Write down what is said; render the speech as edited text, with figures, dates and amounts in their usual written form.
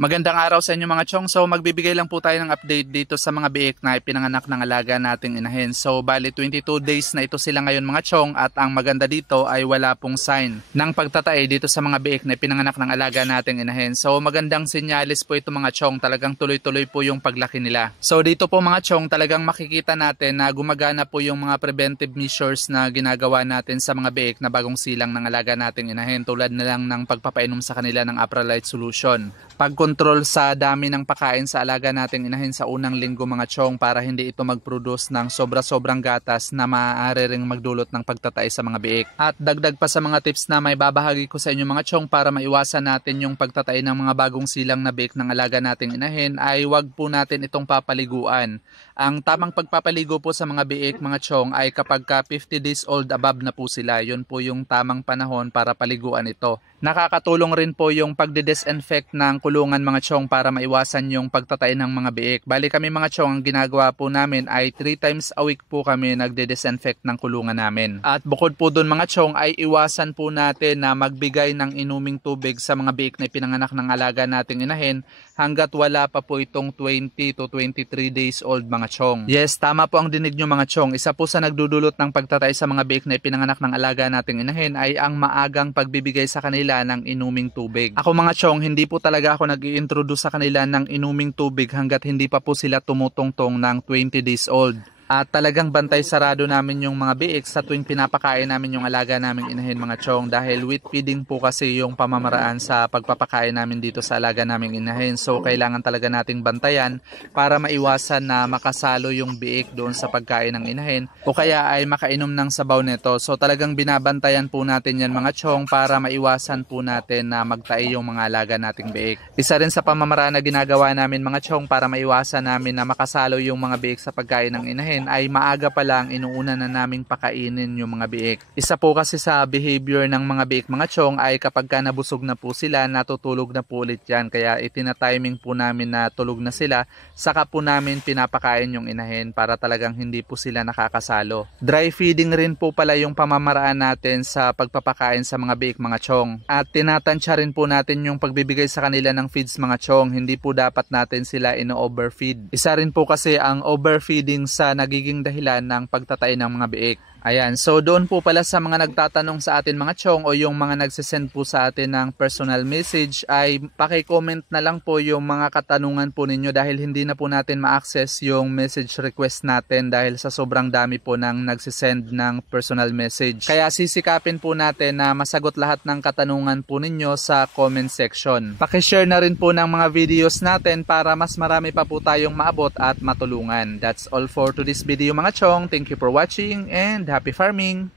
Magandang araw sa inyo mga chong. So magbibigay lang po tayo ng update dito sa mga biik na ipinanganak ng alaga nating inahin. So bali 22 days na ito sila ngayon mga chong, at ang maganda dito ay wala pong sign ng pagtatae dito sa mga biik na ipinanganak ng alaga nating inahin. So magandang sinyalis po ito mga chong, talagang tuloy-tuloy po yung paglaki nila. So dito po mga chong, talagang makikita natin na gumagana po yung mga preventive measures na ginagawa natin sa mga biik na bagong silang ng alaga nating inahin, tulad na lang ng pagpapainom sa kanila ng Apralite solution, pagkontrol sa dami ng pagkain sa alaga nating inahin sa unang linggo mga chong, para hindi ito mag-produce ng sobra-sobrang gatas na maaari ring magdulot ng pagtatay sa mga biik. At dagdag pa sa mga tips na may babahagi ko sa inyo mga chong para maiwasan natin yung pagtatay ng mga bagong silang na biik ng alaga nating inahin, ay wag po natin itong papaliguan. Ang tamang pagpapaligo po sa mga biik mga chong ay kapag 50 days old above na po sila. Yun po yung tamang panahon para paliguan ito. Nakakatulong rin po yung pagde-disinfect ng kulungan mga chong para maiwasan yung pagtatay ng mga biik. Bali kami mga chong, ang ginagawa po namin ay 3 times a week po kami nagde-disinfect ng kulungan namin. At bukod po dun mga chong, ay iwasan po natin na magbigay ng inuming tubig sa mga biik na ipinanganak ng alaga nating inahin hanggat wala pa po itong 20 to 23 days old mga chong. Yes, tama po ang dinig nyo mga chong. Isa po sa nagdudulot ng pagtatay sa mga biik na ipinanganak ng alaga nating inahin ay ang maagang pagbibigay sa kanila ng inuming tubig. Ako mga chong, hindi po talaga ako nag-i-introduce sa kanila ng inuming tubig hanggat hindi pa po sila tumutungtong ng 20 days old. At talagang bantay sarado namin yung mga biik sa tuwing pinapakain namin yung alaga naming inahin mga chong, dahil with feeding po kasi yung pamamaraan sa pagpapakain namin dito sa alaga naming inahin. So kailangan talaga nating bantayan para maiwasan na makasalo yung biik doon sa pagkain ng inahin o kaya ay makainom ng sabaw nito. So talagang binabantayan po natin yan mga chong para maiwasan po natin na magtae yung mga alaga nating biik. Isa rin sa pamamaraan na ginagawa namin mga chong para maiwasan namin na makasalo yung mga biik sa pagkain ng inahin ay maaga pa lang inuuna na naming pakainin yung mga biik. Isa po kasi sa behavior ng mga biik mga chong ay kapag ka nabusog na po sila, natutulog na po ulit yan. Kaya itinatiming po namin na tulog na sila, saka po namin pinapakain yung inahin para talagang hindi po sila nakakasalo. Dry feeding rin po pala yung pamamaraan natin sa pagpapakain sa mga biik mga chong. At tinatansya rin po natin yung pagbibigay sa kanila ng feeds mga chong. Hindi po dapat natin sila ino-overfeed. Isa rin po kasi ang overfeeding sa nagiging dahilan ng pagtatay ng mga biik. Ayan, so doon po pala sa mga nagtatanong sa atin mga chong o yung mga nagsisend po sa atin ng personal message, ay paki-comment na lang po yung mga katanungan po ninyo dahil hindi na po natin ma-access yung message request natin dahil sa sobrang dami po ng nagsisend ng personal message. Kaya sisikapin po natin na masagot lahat ng katanungan po ninyo sa comment section. Paki-share na rin po ng mga videos natin para mas marami pa po tayong maabot at matulungan. That's all for today's video mga chong. Thank you for watching and happy farming!